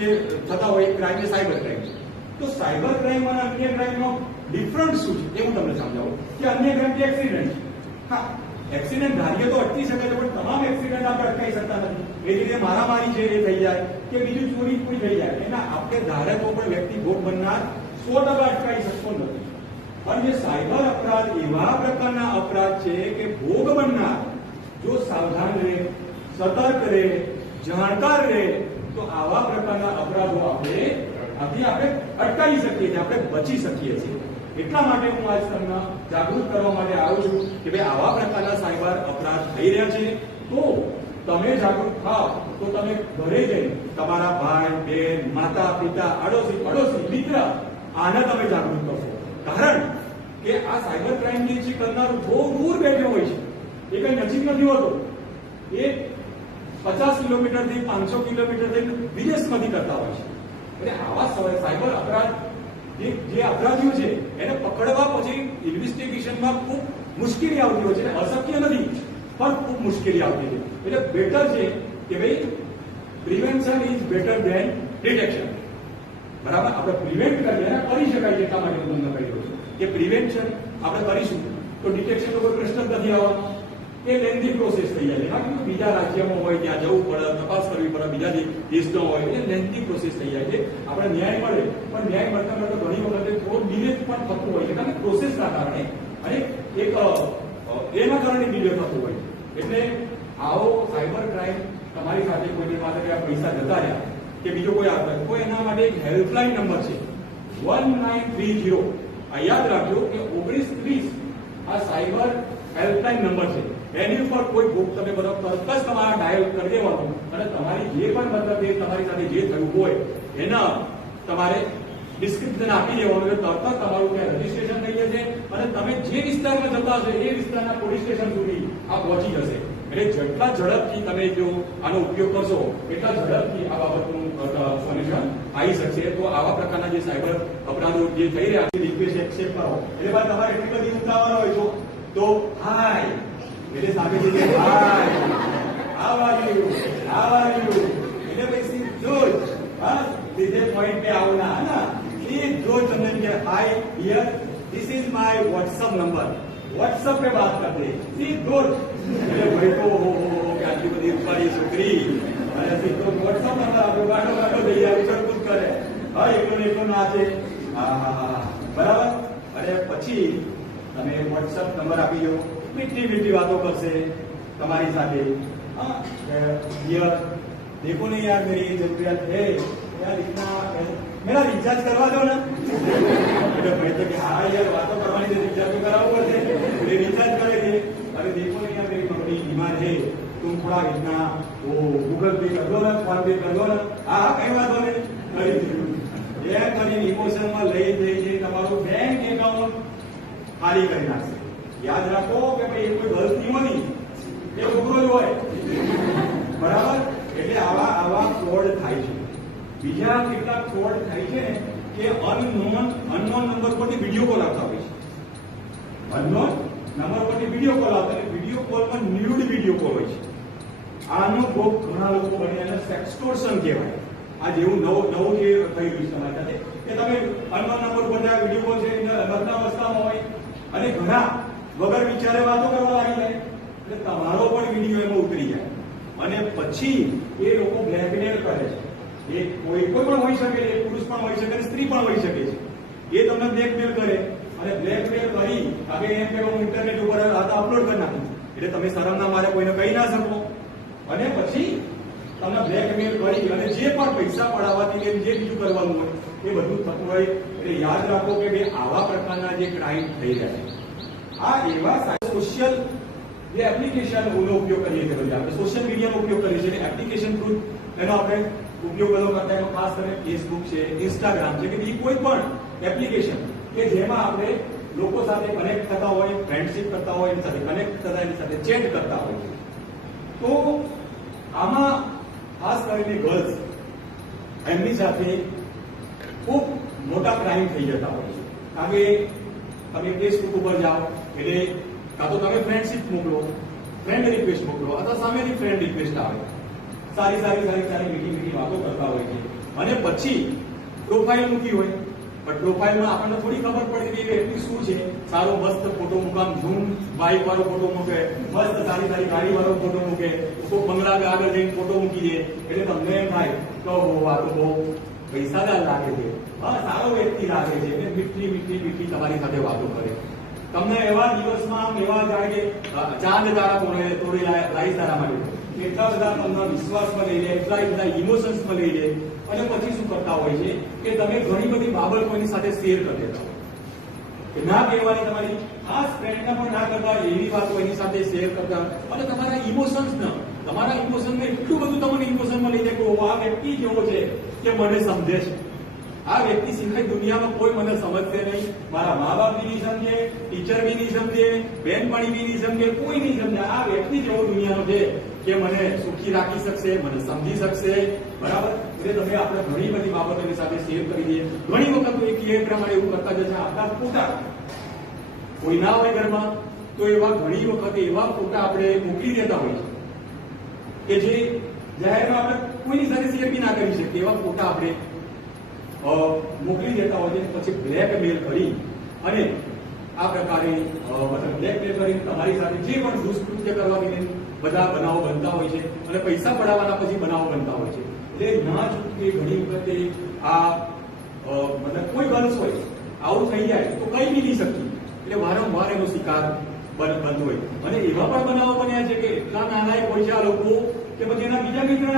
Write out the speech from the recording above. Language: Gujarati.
જે થતા હોય ક્રાઇમ એ સાયબર ક્રાઇમ છે. તો સાયબર ક્રાઇમ અને અન્ય ક્રાઇમનો ડિફરન્સ શું છે એ હું તમને સમજાવું કે અન્ય ક્રાઇમ જે એક્સિડન્ટ છે. હા, એક્સિડન્ટ ધારીએ તો અટકી શકે છે, પણ તમામ એક્સિડન્ટ આપણે અટકાવી શકતા નથી. એ રીતે મારામારી છે એ થઈ જાય કે બીજું ચોરી કોઈ થઈ જાય, એના આપણે ધારે તો પણ વ્યક્તિ ભોગ બનનાર 100% અટકાવી શકતો નથી. પણ જે સાયબર અપરાધ એવા પ્રકારના અપરાધ છે કે ભોગ બનનાર જો સાવધાન રહે, સતર્ક રહે, જાણકાર રહે તો આવા પ્રકારના અપરાધો આપણે અટકાવી શકીએ છીએ, આપણે બચી શકીએ છીએ. એટલા માટે હું આજ તમને જાગૃત કરવા માટે આવ્યો છું કે ભાઈ આવા પ્રકારના સાયબર અપરાધ થઈ રહ્યા છે. તો તમે જાગૃત થાવ તો તમે ઘરે જઈને તમારા ભાઈ, બહેન, માતા, પિતા, પડોશી, મિત્ર આને તમે જાગૃત કરશો. કારણ કે આ સાયબર ક્રાઇમ જે કરનારું બહુ દૂર બેઠો હોય છે, એ કઈ નજીક નથી હોતો. એ 50 કિલોમીટરથી 500 કિલોમીટરથી વિદેશમાંથી કરતા હોય છે. એટલે આવા સાયબર અપરાધ જે અપરાધીઓ છે એને પકડવા પછી ઇન્વેસ્ટિગેશનમાં ખૂબ મુશ્કેલી આવતી હોય છે. અશક્ય નથી, પણ ખૂબ મુશ્કેલી આવતી છે. એટલે બેટર છે કે ભાઈ prevention is better than detection. બરાબર, આપણે પ્રિવેન્ટ કરીએ ને કરી શકાય. એટલા માટે હું તમને કહી દઉં છું કે પ્રિવેન્શન આપણે કરીશું તો ડિટેક્શનનો કોઈ પ્રશ્ન જ નથી આવવાનો. એ લેન્ધી પ્રોસેસ થઈ જાય છે. કારણ કે બીજા રાજ્યમાં હોય ત્યાં જવું પડે, તપાસ કરવી પડે, બીજા દેશનો હોય એટલે લેન્ધી પ્રોસેસ થઈ જાય છે. આપણે ન્યાય મળે, પણ ન્યાય મળતા મળતા ઘણી વખતે થોડું ડિલે પણ થતું હોય છે. કારણ કે પ્રોસેસના કારણે અને એક એના કારણે ડિલે થતું હોય. એટલે આવો સાયબર ક્રાઇમ તમારી સાથે કોઈની પાસે પૈસા જતા રહ્યા કે બીજો કોઈ આપે તો એના માટે એક હેલ્પલાઇન નંબર છે 1930. આ યાદ રાખજો કે 1930 આ સાયબર હેલ્પલાઇન નંબર છે. એની ઉપર કોઈ ભૂખ તમે બધા તરત જ તમારા ડાયલ કરી દેવાનું અને તમારી જે પણ મતલબ એ તમારી સાથે જે થયું હોય એના તમારે ડિસ્ક્રિપ્શન આપી દેવાનું. તરત જ તમારું ત્યાં રજીસ્ટ્રેશન થઈ જશે અને તમે જે વિસ્તારમાં જતા હશો એ વિસ્તારના પોલીસ સ્ટેશન સુધી આ પહોંચી જશે. એટલે જેટલા ઝડપથી તમે જો આનો ઉપયોગ કરશો એટલા ઝડપથી આ બાબતનું સોલ્યુશન આવી શકશે. તો આવા પ્રકારના જે સાયબર અપરાધો જે થઈ રહ્યા છે રિક્વેસ્ટ એક્સેપ્ટ કરો. એટલે બાદ તમારે એટલી બધી ઉતાવળ હોય તો હાય એટલે સામે જે હાય હાઉ આર યુ એટલે ભાઈ સીધો હા સીધે પોઈન્ટ पे आओ ना સીધો તમને કે hi here this is my WhatsApp number, WhatsApp पे बात करते સીધો એટલે ભાઈ તો કે આટલી બધી ઉપાડી છોકરી અને સીધો વ્હાટ્સએપ નંબર આપણો ગાડો દઈ આવે ચરકુત કરે હા એકલો નાચે બરાબર. અને પછી તમે વ્હાટ્સએપ નંબર આપી દો, મીઠી વાતો કરશે તમારી સાથે. યાર देखो नहीं यार मेरी जरूरत है यार इतना मेरा रिचार्ज करवा दो ना. એટલે ભાઈ તો કે હા યાર વાતો કરવાની છે, રિચાર્જ તો કરાવવું પડશે એટલે રિચાર્જ કરે છે. अरे देखो नहीं यार मेरी कंपनी बीमार है, तुम थोड़ा इतना वो गूगल पे कर दो ना, फोन पे कर दो ना. હા કઈ વાતો નહીં કરી દીધું. એ કરીને ઇમોશનમાં લઈ જઈને તમારું બેંક એકાઉન્ટ ખાલી કરી નાખશે. યાદ રાખો કે ભાઈ એ કોઈ ગલતી નહીં, એ ઉઘરો જ હોય. બરાબર. એટલે આવા ફ્રોડ થાય છે. બીજા કેટલાક ફ્રોડ થાય છે કે અનનોન નંબર પરથી વિડીયો કોલ આવતા હોય છે. અનનોન નંબર પરથી વિડીયો કોલ આવતા અને વિડીયો કોલમાં ન્યૂડ વિડીયો કોલ હોય છે. આનો ભોગ ઘણા લોકો બને અને સેક્સટોર્શન કહેવાય. આ જેવું નવું જે થઈ રહ્યું છે તમારી સાથે કે તમે અનનોન નંબર પર વિડીયો કોલ છે લગ્ન અવસ્થામાં હોય અને ઘણા વગર વિચારે વાતો કરવા લાગી જાય એટલે તમારો પણ વિડીયો એમાં ઉતરી જાય અને પછી એ લોકો બ્લેકમેલ કરે છે. એ કોઈ પણ હોઈ શકે છે, પુરુષ પણ હોઈ શકે, સ્ત્રી પણ હોઈ શકે છે. એ તમને બ્લેકમેલ કરે અને બ્લેકમેલ કરી હવે એમ કે હું ઇન્ટરનેટ ઉપર આ અપલોડ કરી નાખું એટલે તમે શરમના મારે કોઈને કહી ના શકો અને પછી તમને બ્લેકમેલ કરી અને જે પણ પૈસા પડાવવાથી જે બીજું કરવાનું હોય એ બધું થતું હોય. એટલે યાદ રાખો કે ભાઈ આવા પ્રકારના જે ક્રાઇમ થઈ રહ્યા છે આ એવા સોશિયલ જે એપ્લિકેશનનો ઉપયોગ કરીએ છીએ, આપણે સોશિયલ મીડિયાનો ઉપયોગ કરીએ છીએ એપ્લિકેશન થ્રુ એનો આપણે ઉપયોગ કરતા એમાં ખાસ કરીને ફેસબુક છે, ઇન્સ્ટાગ્રામ છે કે બીજી કોઈ પણ એપ્લિકેશન કે જેમાં આપણે લોકો સાથે કનેક્ટ થતા હોય, ફ્રેન્ડશિપ કરતા હોય, એની સાથે કનેક્ટ થતા, એની સાથે ચેટ કરતા હોય. તો આમાં ખાસ કરીને ગર્લ્સ એમની સાથે ખૂબ મોટા ક્રાઇમ થઈ જતા હોય છે. કારણ કે તમે ફેસબુક ઉપર જાઓ એટલે કાં તો તમે ફ્રેન્ડશિપ મોકલો, ફ્રેન્ડ રિક્વેસ્ટ મોકલો અથવા સામેની ફ્રેન્ડ રિક્વેસ્ટ આવે, સારી મીઠી વાતો કરતા હોય છે અને પછી પ્રોફાઇલ મૂકી હોય, પણ પ્રોફાઇલમાં આપણને થોડી ખબર પડે કે એ વ્યક્તિ શું છે. સારો મસ્ત ફોટો મૂકામ, ઝૂમ બાઇક વાળો ફોટો મૂકે, મસ્ત સારી સારી ગાડી વાળો ફોટો મૂકે, કોઈ બંગલા આગળ જઈને ફોટો મૂકી દે, એટલે તમને એમ થાય કે ઓહો, આ તો બહુ પૈસાદાર લાગે છે, હા સારો વ્યક્તિ લાગે છે, એટલે મીઠી મીઠી મીઠી તમારી સાથે વાતો કરે. તમને એવા દિવસમાં એવા જાણે કે ચાંદ તારા તોડી લાવી તારા માટે એટલા બધા તમને વિશ્વાસમાં લઈ લે, એટલા બધા ઇમોશન્સમાં લઈ લે, અને પછી શું કરતા હોય છે કે તમે ઘણી બધી બાબતો એની સાથે શેર કરી દેતા હોય કે ના કહેવાની તમારી ખાસ ફ્રેન્ડને પણ ના કરતા એવી વાતો એની સાથે શેર કરતા, અને તમારા ઇમોશનને એટલું બધું તમને ઇમોશનમાં લઈ જાય કે આ વ્યક્તિ કેવો છે કે મને સમજે છે, આ વ્યક્તિ સિવાય દુનિયામાં કોઈ મને સમજશે નહીં, મારા મા બાપ બી નહીં સમજે, ટીચર બી નહીં સમજે, બહેનપણી બી નહીં સમજે, કોઈ નહીં સમજે, આ વ્યક્તિ જેવો દુનિયાનો છે કે મને સુખી રાખી શકશે, મને સમજી શકશે. બરાબર? એટલે તમે આપણે ઘણી બધી બાબતો એની સાથે શેર કરી દઈએ. ઘણી વખત એક ક્લિયર પ્રમાણે એવું કરતા જશે, આપણા ફોટા કોઈ ના હોય ઘરમાં તો એવા ઘણી વખત એવા ફોટા આપણે મોકલી દેતા હોય છે કે જે જાહેરમાં આપણે કોઈની સાથે શેર બી ના કરી શકીએ, એવા ફોટા આપણે મોકલી દેતા હોય છે. પછી બ્લેકમેલ કરી અને આ પ્રકારે બ્લેકમેલ કરી તમારી સાથે જે પણ દુષ્કૃત્ય કરવા માટે બધા બનાવો બનતા હોય છે, અને પૈસા પડાવવાના પછી બનાવો બનતા હોય છે. એટલે ના ચૂકવે ઘણી વખતે આ મતલબ કોઈ ગર્લ્સ હોય આવું થઈ જાય તો કઈ બી નહીં શકતી, એટલે વારંવાર એનો શિકાર બનતો હોય. અને એવા પણ બનાવો બન્યા છે કે એટલા નાના હોય છે આ લોકો કે પછી એના બીજા મિત્ર